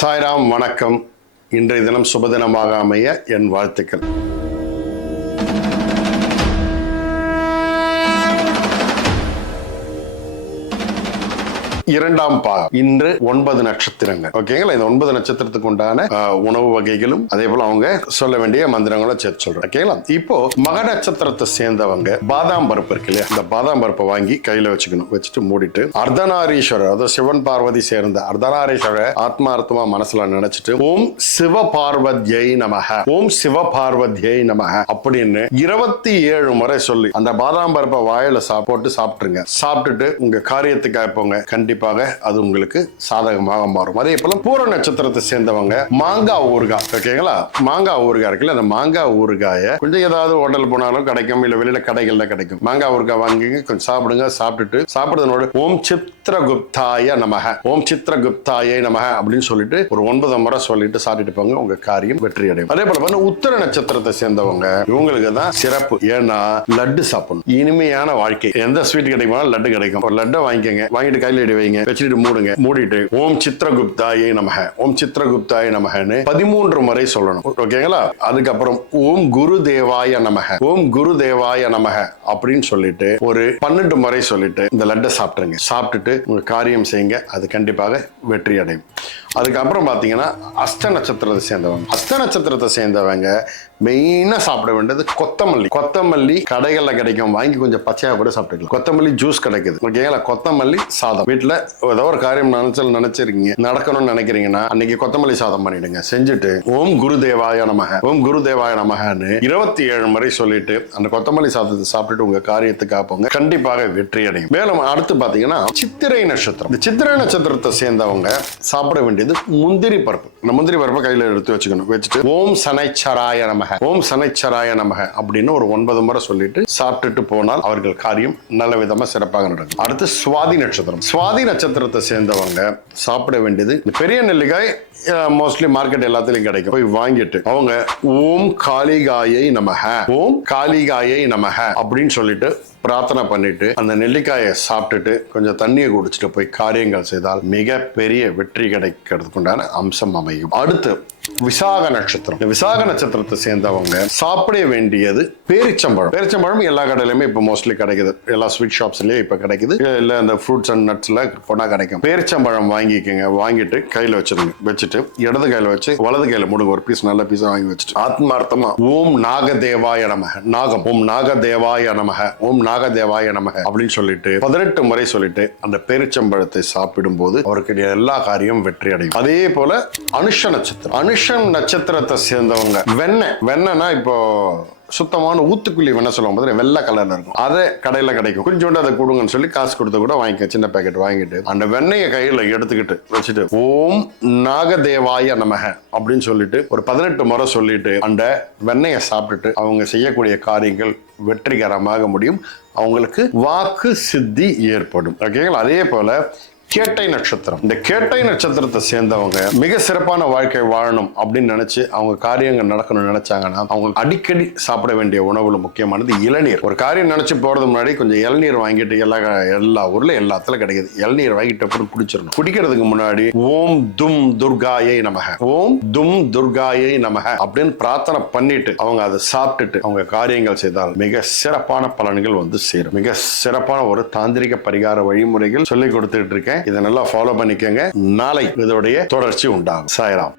சாய்ராம் வணக்கம். இன்றைய தினம் சுபதினமாக அமைய என் வாழ்த்துக்கள். இரண்டாம் பாகம். இன்று ஒன்பது நட்சத்திரங்கள். ஓகேங்களா? இந்த ஒன்பது நட்சத்திரத்துக்கு உண்டான உணவு வகைகளும் அதே போல அவங்க சொல்ல வேண்டிய மந்திரங்களும் சேர்த்து சொல்றேன். ஓகேங்களா? இப்போ மக நட்சத்திரத்தை சேர்ந்தவங்க பாதாம் பருப்பு இருக்கு இல்லையா? அந்த பாதாம் பருப்பை வாங்கி கையில வச்சுக்கணும். வச்சுட்டு மூடிட்டு அர்த்தநாரீஸ்வரர் அதாவது சிவன் பார்வதி சேர்ந்த அர்த்தநாரீஸ்வரர் ஆத்மார்த்தமா மனசுல நினைச்சிட்டு ஓம் சிவ பார்வத்யை நமக ஓம் சிவ பார்வத்யை நமக அப்படின்னு இருபத்தி ஏழு முறை சொல்லி அந்த பாதாம் பருப்பை வாயில சாப்~ போட்டு சாப்பிட்டுருங்க. சாப்பிட்டுட்டு உங்க காரியத்துக்காக போங்க. கண்டிப்பாக அது உங்களுக்கு சாதகமாக மாறும். அதே போல பூர நட்சத்திரத்தை சேர்ந்தவங்க மாங்காய் ஊறுகாய். ஓகேங்களா மாங்காய் ஊறுகாய் இருக்குல்ல அந்த மாங்காய் ஊறுகாய கொஞ்சம் ஏதாவது ஹோட்டல் போனாலும் கிடைக்கும் இல்ல வெளியில கடைகள்ல கிடைக்கும். மாங்காய் ஊறுகாய் வாங்கிங்க கொஞ்சம் சாப்பிடுங்க சாப்பிட்டுட்டு சாப்பிடுறதோட ஓம் சித்திரகுப்தாய நமக. ஓம் சித்திரகுப்தாய நமக அப்படின்னு சொல்லிட்டு ஒரு ஒன்பது முறை சொல்லிட்டு சாப்பிட்டுட்டு போங்க உங்க காரியம் வெற்றி அடையும் அதே போல பாருங்க உத்தர நட்சத்திரத்தை சேர்ந்தவங்க இவங்களுக்கு தான் சிறப்பு. ஏன்னா லட்டு சாப்பிடணும். இனிமையான வாழ்க்கை. எந்த ஸ்வீட் கிடைக்குமோ லட்டு கிடைக்கும். ஒரு லட்டை வாங்கிக்கோங்க. வாங்கிட்டு கையில் இடி வைங்க. வச்சுட்டு மூடுங்க. மூடிட்டு ஓம் சித்திரகுப்தாயே நமக. ஓம் சித்திரகுப்தாய நமகன்னு பதிமூன்று முறை சொல்லணும். ஓகேங்களா அதுக்கப்புறம் ஓம் குரு தேவாய நமக. ஓம் குரு தேவாய நமக அப்படின்னு சொல்லிட்டு ஒரு பன்னெண்டு முறை சொல்லிட்டு இந்த லட்டை சாப்பிட்டுருங்க. சாப்பிட்டுட்டு உங்க காரியம் செய்யுங்க. அது கண்டிப்பாக வெற்றி அடையும். அதுக்கப்புறம் பார்த்தீங்கன்னா அஷ்ட நட்சத்திரத்தை சேர்ந்தவங்க. அஷ்ட நட்சத்திரத்தை சேர்ந்தவங்க மெயினாக சாப்பிட வேண்டியது கொத்தமல்லி. கொத்தமல்லி கடைகளில் கிடைக்கும். வாங்கி கொஞ்சம் பச்சையாக கூட சாப்பிட்டுக்கலாம். கொத்தமல்லி ஜூஸ் கிடைக்குது. ஓகேங்களா? கொத்தமல்லி சாதம். வீட்டில் ஏதோ ஒரு காரியம் நினைச்சல் நினைச்சிருக்கீங்க. நடக்கணும்னு நினைக்கிறீங்கன்னா அன்னைக்கு கொத்தமல்லி சாதம் பண்ணிடுங்க. செஞ்சுட்டு ஓம் குரு தேவாய நமக. ஓம் குரு தேவாய நமகன்னு இருபத்தி ஏழு முறை சொல்லிட்டு அந்த கொத்தமல்லி சாதத்தை சாப்பிட்டுட்டு உங்க காரியத்தை காப்போங்க. கண்டிப்பாக வெற்றி அடையும் மேலும் அடுத்து பார்த்தீங்கன்னா சித்திரை நட்சத்திரம். இந்த சித்திரை நட்சத்திரத்தை சேர்ந்தவங்க சாப்பிட வேண்டியது முந்திரி பருப்பு. இந்த முந்திரி பருப்பை கையில் எடுத்து வச்சுக்கணும். வச்சுட்டு ஓம் சனைச்சராய நமக ஓம் சனைச்சராய நமக அப்படின்னு ஒரு ஒன்பது முறை சொல்லிட்டு சாப்பிட்டுட்டு போனால் அவர்கள் காரியம் நல்ல விதமாக சிறப்பாக நடக்கும். அடுத்து சுவாதி நட்சத்திரம். சுவாதி நட்சத்திரத்தை சேர்ந்தவங்க சாப்பிட வேண்டியது இந்த பெரிய நெல்லிக்காய் மோஸ்ட்லி மார்க்கெட் எல்லாத்துலயும் கிடைக்கும். போய் வாங்கிட்டு அவங்க ஓம் காளிகாயை நமக ஓம் காளிகாயை நமக அப்படின்னு சொல்லிட்டு பிரார்த்தனை பண்ணிட்டு அந்த நெல்லிக்காயை சாப்பிட்டுட்டு கொஞ்சம் தண்ணியை குடிச்சிட்டு போய் காரியங்கள் செய்தால் மிக பெரிய வெற்றி கிடைக்கும். உண்டான அம்சம் அமையும். அடுத்து விசாக நட்சத்திரம். விசாக நட்சத்திரத்தை சேர்ந்தவங்க சாப்பிட வேண்டியது பேரிச்சம்பழம். பேரிச்சம்பழம் எல்லா கடையிலுமே இப்போ மோஸ்ட்லி கிடைக்குது. எல்லா ஸ்வீட் ஷாப்ஸ்லயும் இப்போ கிடைக்குது. இல்ல அந்த ஃப்ரூட்ஸ் அண்ட் நட்ஸ்ல கொண்டா கிடைக்கும். பேரிச்சம்பழம் வாங்கிக்கோங்க. வாங்கிட்டு கையில வச்சிருங்க. வச்சுட்டு இடது கையில வச்சு வலது கையில முடுங்க. ஒரு பீஸ் நல்ல பீஸ் வாங்கி வச்சுட்டு. ஆத்மார்த்தமா ஓம் நாகதேவாய நமக. நாகம். ஓம் நாகதேவாய நமக. ஓம் நாகதேவாய நமக அப்படின்னு சொல்லிட்டு பதினெட்டு முறை சொல்லிட்டு அந்த பேரிச்சம்பழத்தை சாப்பிடும் போது அவருக்கு எல்லா காரியம் வெற்றி அடையும் அதே போல அனுஷ நட்சத்திரம். அனுஷம் நட்சத்திரத்தை சேர்ந்தவங்க. வெண்ணெய். வெண்ணெய்னா இப்போ சுத்தமான ஊத்துக்குள்ளி வெண்ணெய் சொல்லுவாங்க பார்த்தீங்கன்னா வெள்ளை கலர்ல இருக்கும். அதை கடையில கிடைக்கும். கொஞ்சோண்டு அதை கொடுங்கன்னு சொல்லி காசு கொடுத்து கூட வாங்கிக்க சின்ன பேக்கெட் வாங்கிட்டு அந்த வெண்ணெயை கையில எடுத்துக்கிட்டு வச்சுட்டு ஓம் நாகதேவாய நமக அப்படின்னு சொல்லிட்டு ஒரு பதினெட்டு முறை சொல்லிட்டு அந்த வெண்ணெயை சாப்பிட்டுட்டு அவங்க செய்யக்கூடிய காரியங்கள் வெற்றிகரமாக முடியும். அவங்களுக்கு வாக்கு சித்தி ஏற்படும். ஓகேங்களா? அதே போல கேட்டை நட்சத்திரம். இந்த கேட்டை நட்சத்திரத்தை சேர்ந்தவங்க மிக சிறப்பான வாழ்க்கை வாழணும் அப்படின்னு நினைச்சு அவங்க காரியங்கள் நடக்கணும்னு நினைச்சாங்கன்னா அவங்க அடிக்கடி சாப்பிட வேண்டிய உணவுல முக்கியமானது இளநீர். ஒரு காரியம் நினைச்சு போறது முன்னாடி கொஞ்சம் இளநீர் வாங்கிட்டு எல்லா எல்லா ஊர்ல எல்லாத்துல கிடைக்குது. இளநீர் வாங்கிட்டு அப்புறம் குடிச்சிடணும். குடிக்கிறதுக்கு முன்னாடி ஓம் தும் துர்காயை நமக. ஓம் தும் துர்காயை நமக அப்படின்னு பிரார்த்தனை பண்ணிட்டு அவங்க அதை சாப்பிட்டுட்டு அவங்க காரியங்கள் செய்தால் மிக சிறப்பான பலன்கள் வந்து சேரும். மிக சிறப்பான ஒரு தாந்திரிக பரிகார வழிமுறைகள் சொல்லி கொடுத்துட்டு இருக்கேன். இதை நல்லா ஃபாலோ பண்ணிக்கோங்க. நாளை இதோடைய தொடர்ச்சி உண்டாகும். சாயராம்.